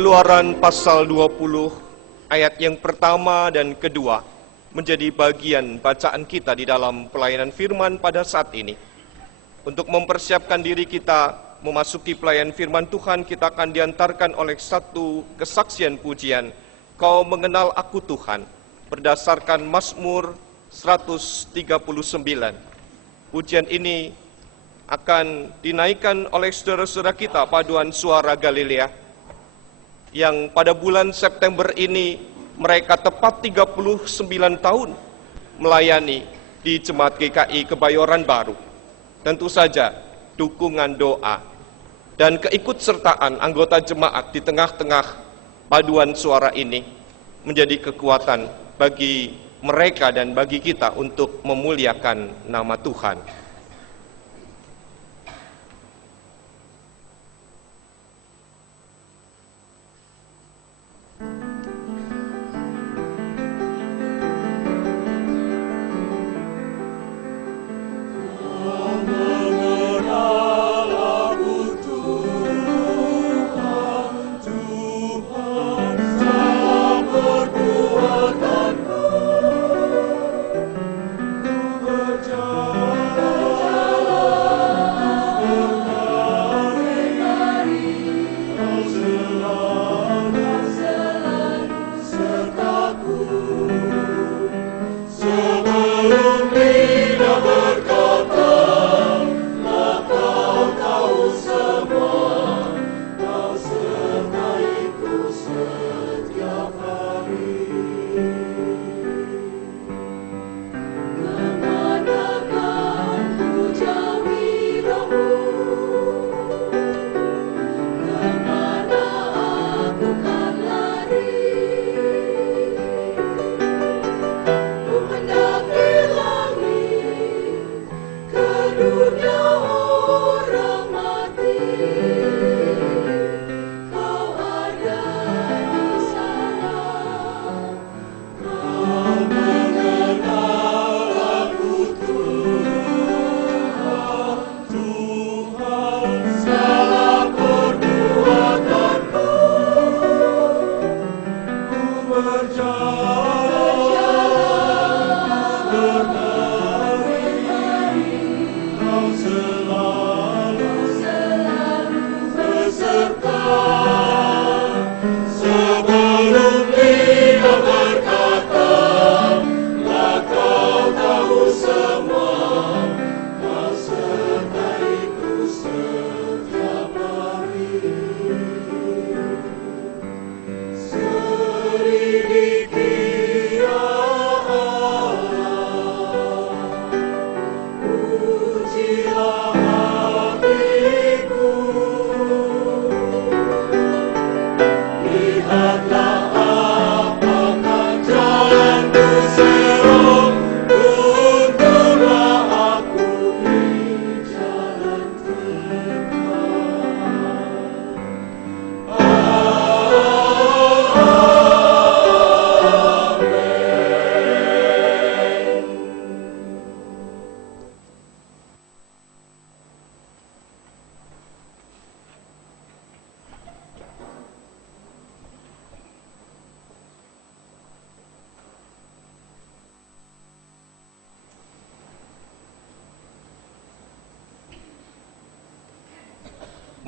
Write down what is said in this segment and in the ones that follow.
Keluaran pasal 20 ayat yang pertama dan kedua menjadi bagian bacaan kita di dalam pelayanan firman pada saat ini. Untuk mempersiapkan diri kita memasuki pelayanan firman Tuhan, kita akan diantarkan oleh satu kesaksian pujian, Kau Mengenal Aku Tuhan, berdasarkan Mazmur 139. Pujian ini akan dinaikkan oleh saudara-saudara kita paduan suara Galilea yang pada bulan September ini mereka tepat 39 tahun melayani di Jemaat GKI Kebayoran Baru. Tentu saja dukungan doa dan keikutsertaan anggota jemaat di tengah-tengah paduan suara ini menjadi kekuatan bagi mereka dan bagi kita untuk memuliakan nama Tuhan.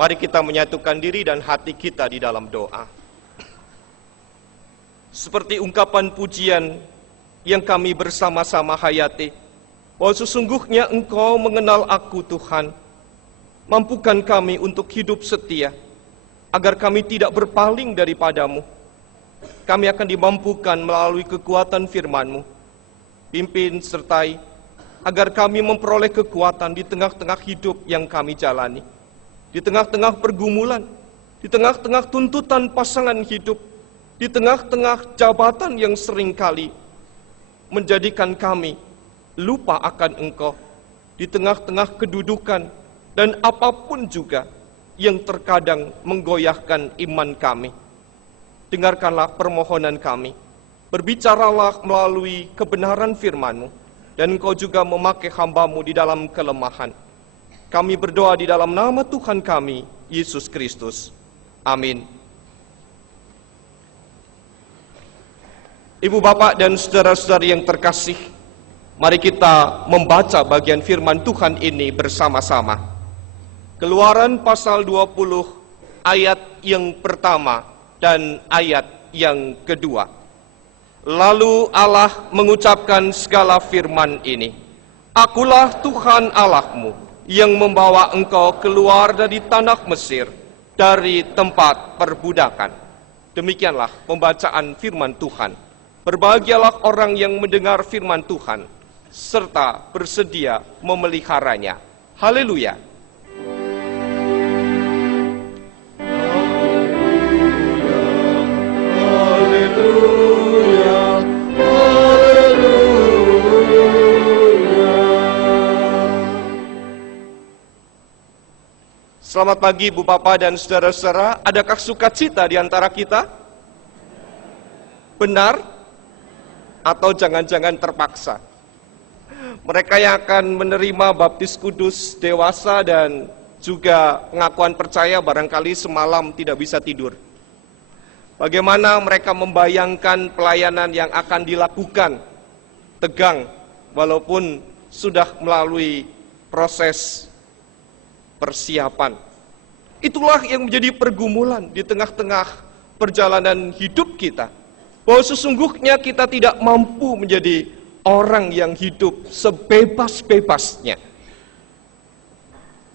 Mari kita menyatukan diri dan hati kita di dalam doa. Seperti ungkapan pujian yang kami bersama-sama hayati, bahwa sesungguhnya Engkau mengenal aku Tuhan. Mampukan kami untuk hidup setia, agar kami tidak berpaling daripada-Mu. Kami akan dimampukan melalui kekuatan firman-Mu. Pimpin sertai, agar kami memperoleh kekuatan di tengah-tengah hidup yang kami jalani. Di tengah-tengah pergumulan, di tengah-tengah tuntutan pasangan hidup, di tengah-tengah jabatan yang seringkali menjadikan kami lupa akan Engkau, di tengah-tengah kedudukan dan apapun juga yang terkadang menggoyahkan iman kami. Dengarkanlah permohonan kami, berbicaralah melalui kebenaran firman-Mu, dan Engkau juga memakai hamba-Mu di dalam kelemahan. Kami berdoa di dalam nama Tuhan kami, Yesus Kristus. Amin. Ibu bapak dan saudara-saudari yang terkasih, mari kita membaca bagian firman Tuhan ini bersama-sama. Keluaran pasal 20 ayat yang pertama dan ayat yang kedua. Lalu Allah mengucapkan segala firman ini. Akulah Tuhan Allahmu yang membawa engkau keluar dari tanah Mesir, dari tempat perbudakan. Demikianlah pembacaan firman Tuhan. Berbahagialah orang yang mendengar firman Tuhan, serta bersedia memeliharanya. Haleluya. Selamat pagi Bu Papa dan saudara-saudara. Adakah sukacita di antara kita? Benar? Atau jangan-jangan terpaksa? Mereka yang akan menerima baptis kudus dewasa dan juga pengakuan percaya barangkali semalam tidak bisa tidur. Bagaimana mereka membayangkan pelayanan yang akan dilakukan? Tegang, walaupun sudah melalui proses persiapan. Itulah yang menjadi pergumulan di tengah-tengah perjalanan hidup kita. Bahwa sesungguhnya kita tidak mampu menjadi orang yang hidup sebebas-bebasnya.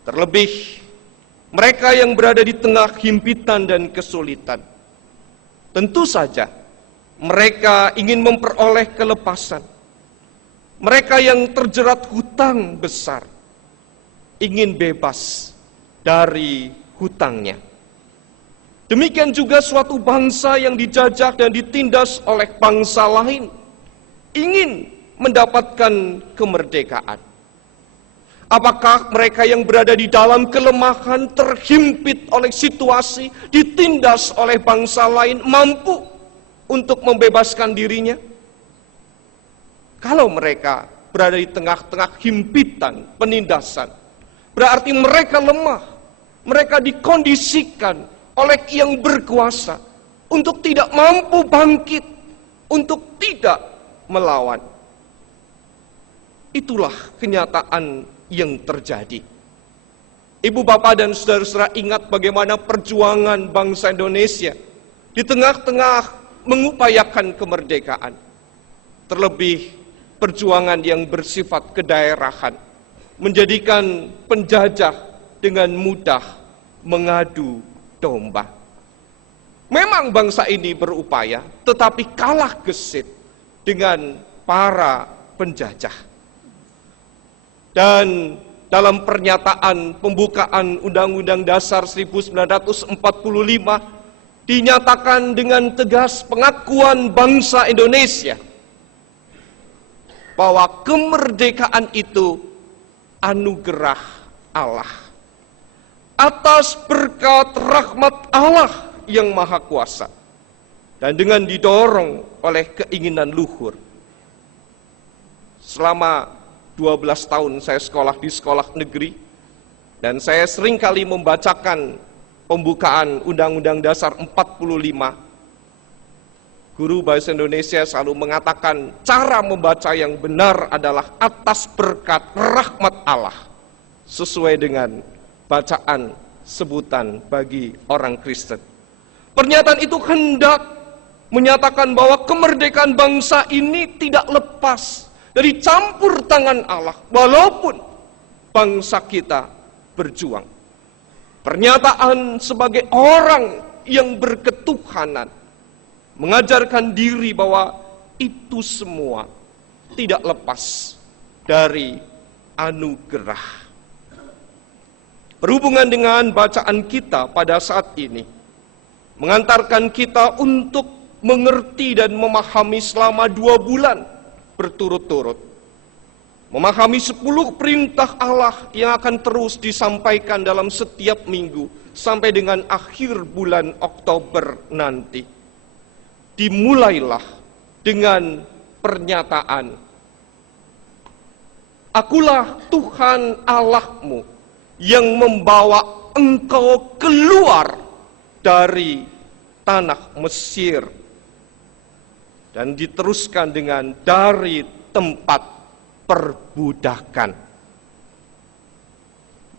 Terlebih mereka yang berada di tengah himpitan dan kesulitan. Tentu saja mereka ingin memperoleh kelepasan. Mereka yang terjerat hutang besar ingin bebas dari hutangnya. Demikian juga suatu bangsa yang dijajah dan ditindas oleh bangsa lain ingin mendapatkan kemerdekaan. Apakah mereka yang berada di dalam kelemahan, terhimpit oleh situasi, ditindas oleh bangsa lain, mampu untuk membebaskan dirinya? Kalau mereka berada di tengah-tengah himpitan, penindasan, berarti mereka lemah. Mereka dikondisikan oleh yang berkuasa untuk tidak mampu bangkit, untuk tidak melawan. Itulah kenyataan yang terjadi. Ibu bapak dan saudara-saudara ingat bagaimana perjuangan bangsa Indonesia di tengah-tengah mengupayakan kemerdekaan. Terlebih perjuangan yang bersifat kedaerahan, menjadikan penjajah dengan mudah mengadu domba. Memang bangsa ini berupaya, tetapi kalah gesit dengan para penjajah. Dan dalam pernyataan pembukaan Undang-Undang Dasar 1945 dinyatakan dengan tegas pengakuan bangsa Indonesia bahwa kemerdekaan itu anugerah Allah atas berkat rahmat Allah yang maha kuasa dan dengan didorong oleh keinginan luhur. Selama 12 tahun saya sekolah di sekolah negeri dan saya sering kali membacakan pembukaan Undang-Undang Dasar 45. Guru bahasa Indonesia selalu mengatakan cara membaca yang benar adalah atas berkat rahmat Allah, sesuai dengan bacaan sebutan bagi orang Kristen. Pernyataan itu hendak menyatakan bahwa kemerdekaan bangsa ini tidak lepas dari campur tangan Allah, walaupun bangsa kita berjuang. Pernyataan sebagai orang yang berketuhanan mengajarkan diri bahwa itu semua tidak lepas dari anugerah. Berhubungan dengan bacaan kita pada saat ini, mengantarkan kita untuk mengerti dan memahami selama 2 bulan berturut-turut. Memahami 10 perintah Allah yang akan terus disampaikan dalam setiap minggu sampai dengan akhir bulan Oktober nanti. Dimulailah dengan pernyataan, Akulah Tuhan Allahmu yang membawa engkau keluar dari tanah Mesir. Dan diteruskan dengan dari tempat perbudakan.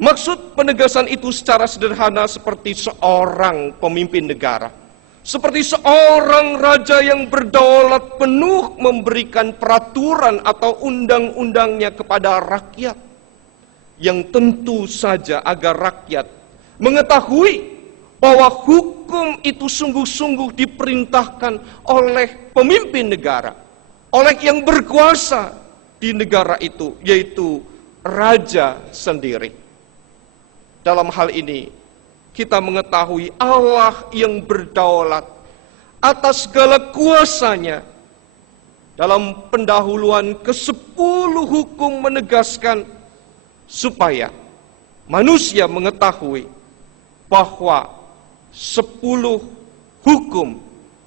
Maksud penegasan itu secara sederhana seperti seorang pemimpin negara, seperti seorang raja yang berdaulat penuh memberikan peraturan atau undang-undangnya kepada rakyat, yang tentu saja agar rakyat mengetahui bahwa hukum itu sungguh-sungguh diperintahkan oleh pemimpin negara, oleh yang berkuasa di negara itu, yaitu raja sendiri. Dalam hal ini, kita mengetahui Allah yang berdaulat atas segala kuasanya. Dalam pendahuluan ke-10 hukum menegaskan supaya manusia mengetahui bahwa 10 hukum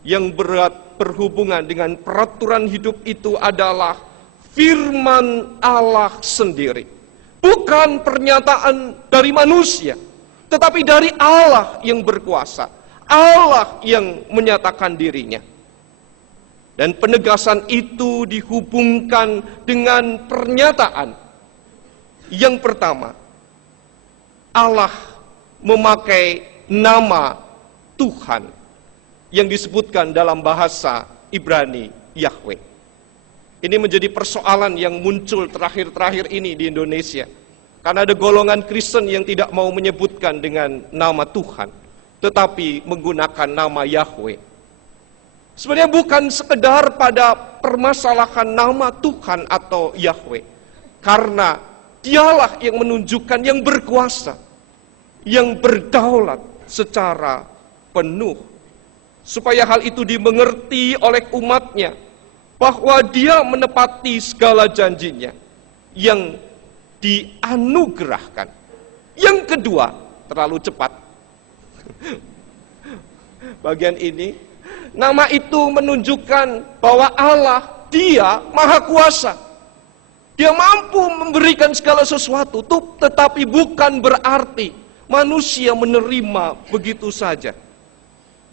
yang berhubungan dengan peraturan hidup itu adalah firman Allah sendiri. Bukan pernyataan dari manusia, tetapi dari Allah yang berkuasa, Allah yang menyatakan dirinya. Dan penegasan itu dihubungkan dengan pernyataan. Yang pertama, Allah memakai nama Tuhan yang disebutkan dalam bahasa Ibrani Yahweh. Ini menjadi persoalan yang muncul terakhir-terakhir ini di Indonesia. Karena ada golongan Kristen yang tidak mau menyebutkan dengan nama Tuhan, tetapi menggunakan nama Yahweh. Sebenarnya bukan sekedar pada permasalahan nama Tuhan atau Yahweh. Karena dialah yang menunjukkan yang berkuasa, yang berdaulat secara penuh. Supaya hal itu dimengerti oleh umatnya, bahwa dia menepati segala janjinya yang dianugerahkan. Yang kedua, terlalu cepat. Bagian ini, nama itu menunjukkan bahwa Allah, dia maha kuasa. Dia mampu memberikan segala sesuatu, tetapi bukan berarti manusia menerima begitu saja.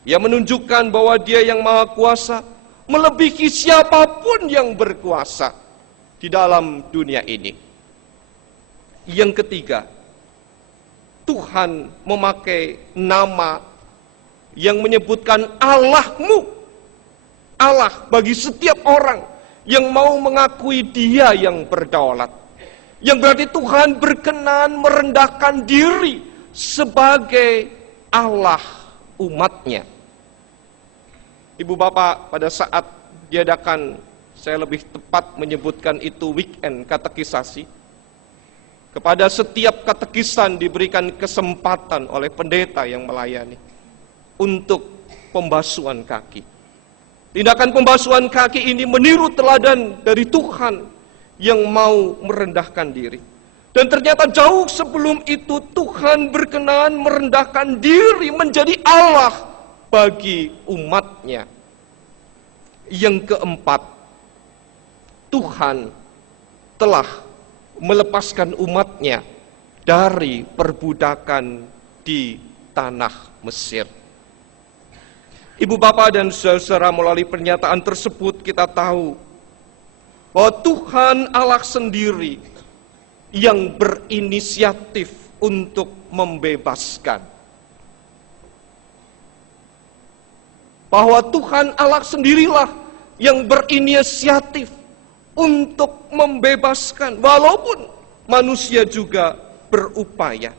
Ia menunjukkan bahwa dia yang maha kuasa, melebihi siapapun yang berkuasa di dalam dunia ini. Yang ketiga, Tuhan memakai nama yang menyebutkan Allahmu. Allah bagi setiap orang yang mau mengakui dia yang berdaulat. Yang berarti Tuhan berkenan merendahkan diri sebagai Allah umatnya. Ibu bapak, pada saat diadakan, saya lebih tepat menyebutkan itu weekend katekisasi. Kepada setiap katekisan diberikan kesempatan oleh pendeta yang melayani untuk pembasuhan kaki. Tindakan pembasuhan kaki ini meniru teladan dari Tuhan yang mau merendahkan diri. Dan ternyata jauh sebelum itu Tuhan berkenan merendahkan diri menjadi Allah bagi umatnya. Yang keempat, Tuhan telah melepaskan umatnya dari perbudakan di tanah Mesir. Ibu bapak dan saudara, melalui pernyataan tersebut kita tahu bahwa Tuhan Allah sendiri yang berinisiatif untuk membebaskan. Bahwa Tuhan Allah sendirilah yang berinisiatif untuk membebaskan, walaupun manusia juga berupaya.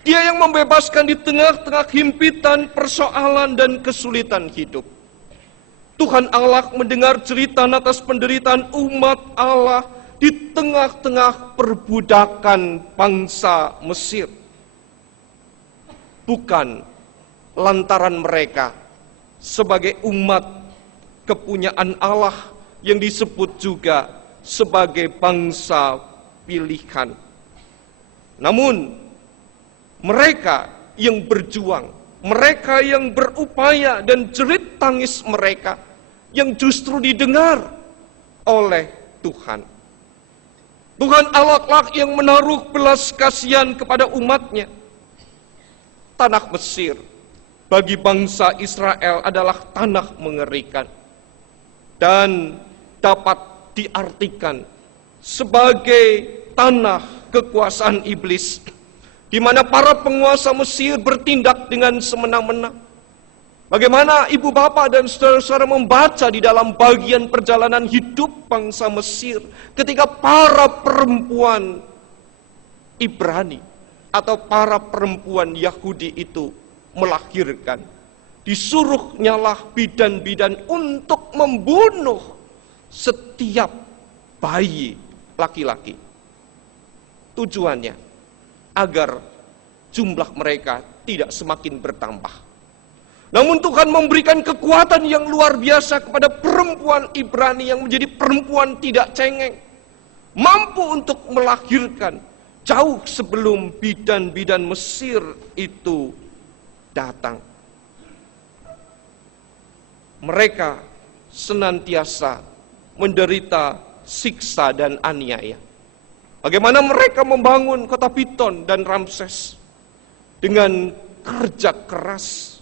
Dia yang membebaskan di tengah-tengah himpitan, persoalan, dan kesulitan hidup. Tuhan Allah mendengar cerita atas penderitaan umat Allah di tengah-tengah perbudakan bangsa Mesir. Bukan lantaran mereka sebagai umat kepunyaan Allah yang disebut juga sebagai bangsa pilihan. Namun mereka yang berjuang, mereka yang berupaya, dan jerit tangis mereka yang justru didengar oleh Tuhan. Tuhan Allah lah yang menaruh belas kasihan kepada umatnya. Tanah Mesir bagi bangsa Israel adalah tanah mengerikan. dan dapat diartikan sebagai tanah kekuasaan iblis, di mana para penguasa Mesir bertindak dengan semena-mena. Bagaimana ibu bapak dan saudara-saudara membaca di dalam bagian perjalanan hidup bangsa Mesir ketika para perempuan Ibrani atau para perempuan Yahudi itu melahirkan. Disuruhnyalah bidan-bidan untuk membunuh setiap bayi laki-laki. Tujuannya agar jumlah mereka tidak semakin bertambah. Namun Tuhan memberikan kekuatan yang luar biasa kepada perempuan Ibrani yang menjadi perempuan tidak cengeng, mampu untuk melahirkan jauh sebelum bidan-bidan Mesir itu datang. Mereka senantiasa menderita siksa dan aniaya. Bagaimana mereka membangun kota Piton dan Ramses dengan kerja keras.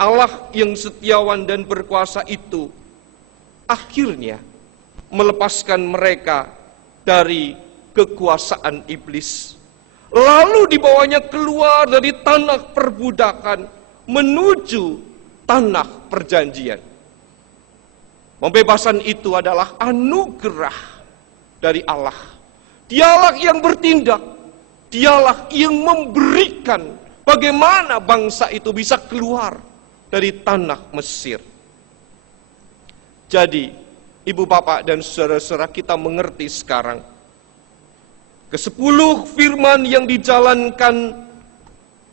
Allah yang setiawan dan berkuasa itu akhirnya melepaskan mereka dari kekuasaan iblis. Lalu dibawanya keluar dari tanah perbudakan menuju tanah perjanjian. Pembebasan itu adalah anugerah dari Allah. Dialah yang bertindak, dialah yang memberikan bagaimana bangsa itu bisa keluar dari tanah Mesir. Jadi, ibu bapak dan saudara-saudara, kita mengerti sekarang ke-10 firman yang dijalankan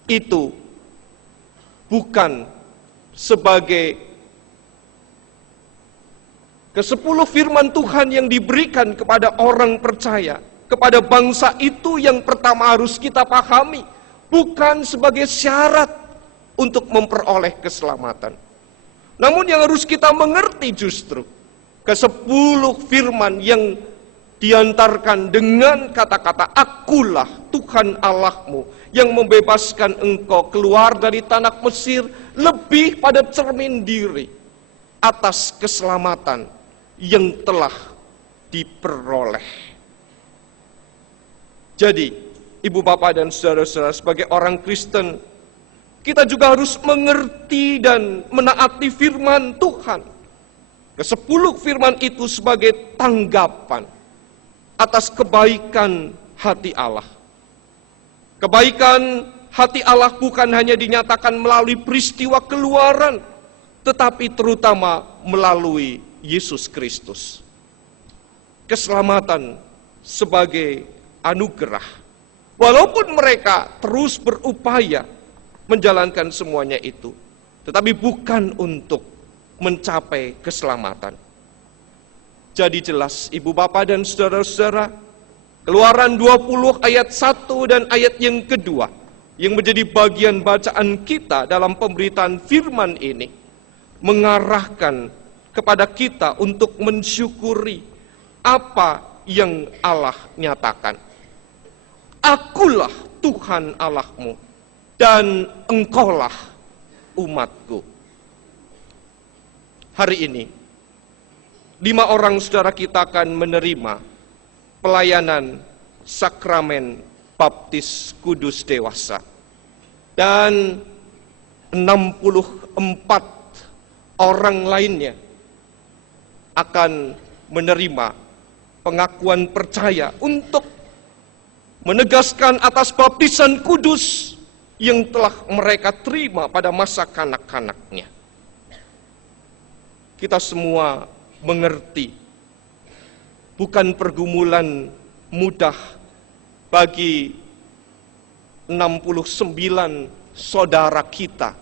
itu bukan sebagai ke-10 firman Tuhan yang diberikan kepada orang percaya, kepada bangsa itu yang pertama harus kita pahami, bukan sebagai syarat untuk memperoleh keselamatan. Namun yang harus kita mengerti justru ke-10 firman yang diantarkan dengan kata-kata akulah Tuhan Allahmu yang membebaskan engkau keluar dari tanah Mesir, lebih pada cermin diri atas keselamatan yang telah diperoleh. Jadi, ibu bapak dan saudara-saudara, sebagai orang Kristen, kita juga harus mengerti dan menaati firman Tuhan. Ke-10 firman itu sebagai tanggapan atas kebaikan hati Allah. Kebaikan hati Allah bukan hanya dinyatakan melalui peristiwa keluaran, tetapi terutama melalui Yesus Kristus. Keselamatan sebagai anugerah. Walaupun mereka terus berupaya menjalankan semuanya itu, tetapi bukan untuk mencapai keselamatan. Jadi jelas ibu bapak dan saudara-saudara, Keluaran 20 ayat 1 dan ayat yang kedua yang menjadi bagian bacaan kita dalam pemberitaan firman ini mengarahkan kepada kita untuk mensyukuri apa yang Allah nyatakan. Akulah Tuhan Allahmu dan engkaulah umatku. Hari ini 5 orang saudara kita akan menerima pelayanan sakramen baptis kudus dewasa. Dan 64 orang lainnya akan menerima pengakuan percaya untuk menegaskan atas baptisan kudus yang telah mereka terima pada masa kanak-kanaknya. Kita semua mengerti, bukan pergumulan mudah bagi 69 saudara kita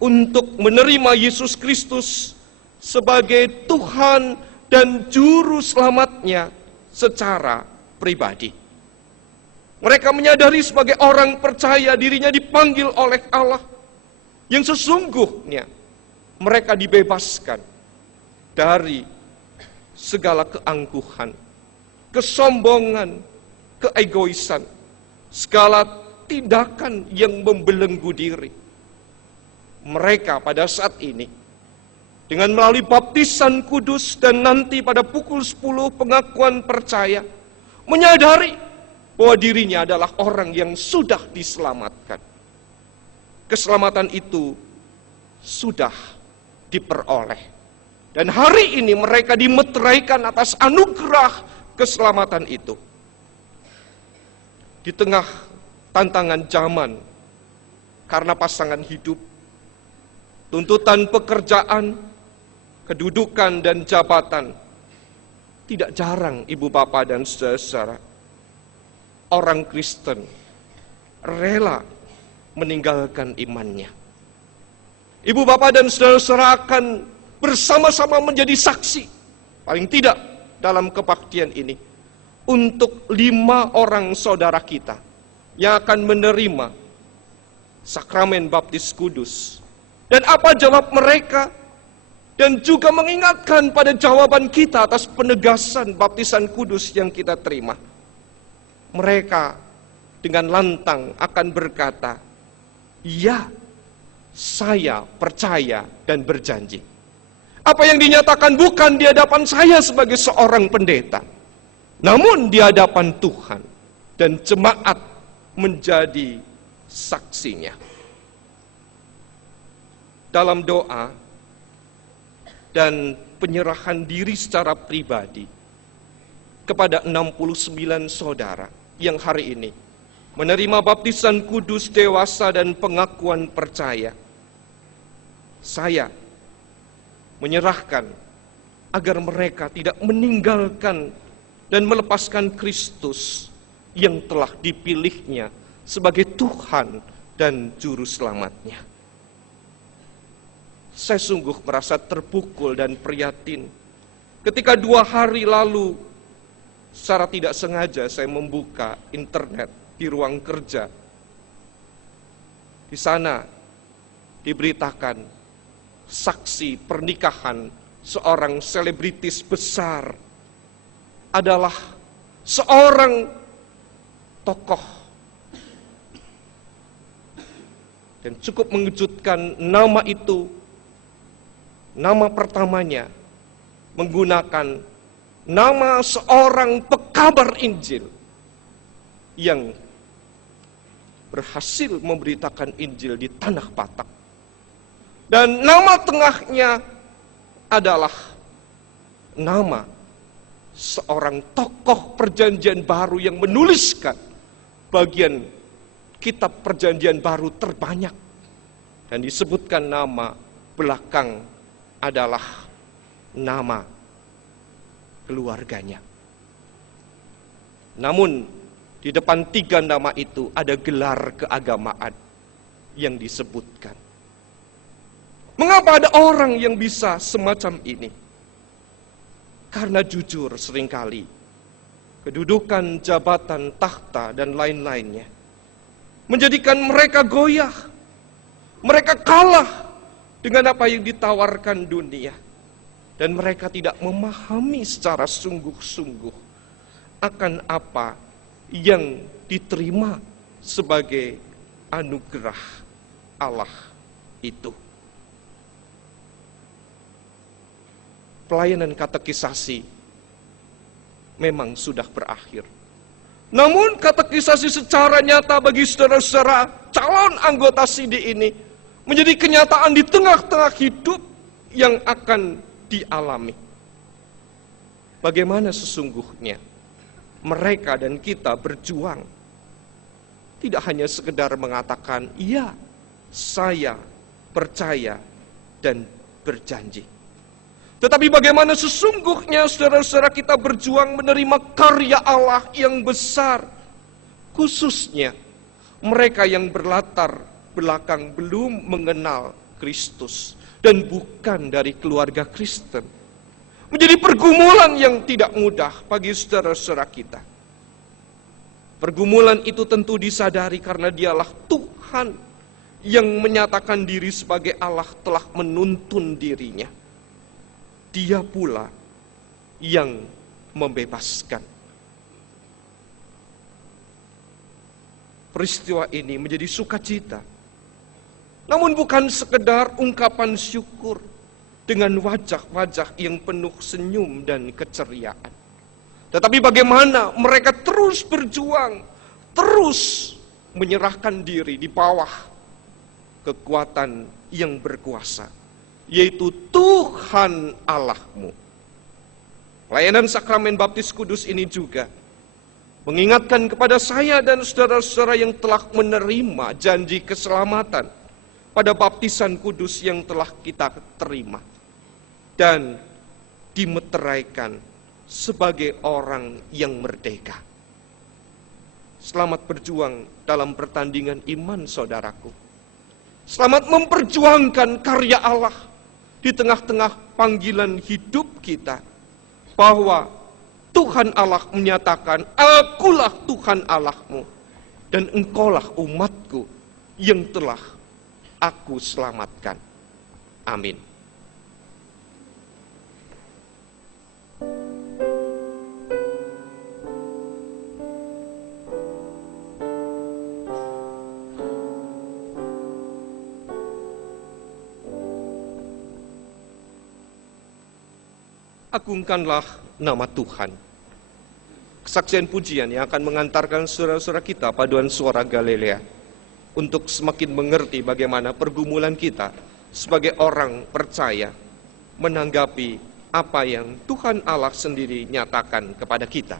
untuk menerima Yesus Kristus sebagai Tuhan dan Juru Selamatnya secara pribadi. Mereka menyadari sebagai orang percaya dirinya dipanggil oleh Allah, yang sesungguhnya mereka dibebaskan dari segala keangkuhan, kesombongan, keegoisan, segala tindakan yang membelenggu diri. Mereka pada saat ini dengan melalui baptisan kudus dan nanti pada pukul 10 pengakuan percaya, menyadari bahwa dirinya adalah orang yang sudah diselamatkan. Keselamatan itu sudah diperoleh. Dan hari ini mereka dimeteraikan atas anugerah keselamatan itu. Di tengah tantangan zaman, karena pasangan hidup, tuntutan pekerjaan, kedudukan dan jabatan, tidak jarang ibu bapak dan saudara-saudara, orang Kristen rela meninggalkan imannya. Ibu bapak dan saudara-saudara akan bersama-sama menjadi saksi, paling tidak dalam kebaktian ini, untuk 5 orang saudara kita yang akan menerima sakramen baptis kudus. Dan apa jawab mereka? Dan juga mengingatkan pada jawaban kita atas penegasan baptisan kudus yang kita terima. Mereka dengan lantang akan berkata, "Ya, saya percaya dan berjanji." Apa yang dinyatakan bukan di hadapan saya sebagai seorang pendeta, namun di hadapan Tuhan, dan jemaat menjadi saksinya. Dalam doa dan penyerahan diri secara pribadi kepada 69 saudara yang hari ini menerima baptisan kudus dewasa dan pengakuan percaya, saya menyerahkan agar mereka tidak meninggalkan dan melepaskan Kristus yang telah dipilihnya sebagai Tuhan dan Juru Selamatnya. Saya sungguh merasa terpukul dan prihatin ketika 2 hari lalu secara tidak sengaja saya membuka internet di ruang kerja. Di sana diberitakan saksi pernikahan seorang selebritis besar adalah seorang tokoh. Dan cukup mengejutkan, nama itu, nama pertamanya menggunakan nama seorang pekabar Injil yang berhasil memberitakan Injil di tanah Batak. Dan nama tengahnya adalah nama seorang tokoh perjanjian baru yang menuliskan bagian kitab perjanjian baru terbanyak. Dan disebutkan nama belakang adalah nama keluarganya. Namun di depan 3 nama itu ada gelar keagamaan yang disebutkan. Mengapa ada orang yang bisa semacam ini? Karena jujur seringkali kedudukan, jabatan, tahta, dan lain-lainnya menjadikan mereka goyah. Mereka kalah dengan apa yang ditawarkan dunia. Dan mereka tidak memahami secara sungguh-sungguh akan apa yang diterima sebagai anugerah Allah itu. Pelayanan katekisasi memang sudah berakhir. Namun katekisasi secara nyata bagi saudara-saudara calon anggota SIDI ini menjadi kenyataan di tengah-tengah hidup yang akan dialami. Bagaimana sesungguhnya mereka dan kita berjuang, tidak hanya sekedar mengatakan, "Iya, saya percaya dan berjanji." Tetapi bagaimana sesungguhnya saudara-saudara kita berjuang menerima karya Allah yang besar, khususnya mereka yang berlatar belakang belum mengenal Kristus dan bukan dari keluarga Kristen. Menjadi pergumulan yang tidak mudah bagi saudara-saudara kita. Pergumulan itu tentu disadari karena dialah Tuhan yang menyatakan diri sebagai Allah telah menuntun dirinya. Dia pula yang membebaskan. Peristiwa ini menjadi sukacita. Namun bukan sekedar ungkapan syukur. dengan wajah-wajah yang penuh senyum dan keceriaan. Tetapi bagaimana mereka terus berjuang, terus menyerahkan diri di bawah kekuatan yang berkuasa, yaitu Tuhan Allahmu. Pelayanan sakramen baptis kudus ini juga mengingatkan kepada saya dan saudara-saudara yang telah menerima janji keselamatan pada baptisan kudus yang telah kita terima dan dimeteraikan sebagai orang yang merdeka. Selamat berjuang dalam pertandingan iman, saudaraku. Selamat memperjuangkan karya Allah di tengah-tengah panggilan hidup kita, bahwa Tuhan Allah menyatakan, "Akulah Tuhan Allahmu, dan engkaulah umatku yang telah aku selamatkan." Amin. Agungkanlah nama Tuhan. Kesaksian pujian yang akan mengantarkan saudara-saudara kita paduan suara Galilea untuk semakin mengerti bagaimana pergumulan kita sebagai orang percaya menanggapi apa yang Tuhan Allah sendiri nyatakan kepada kita.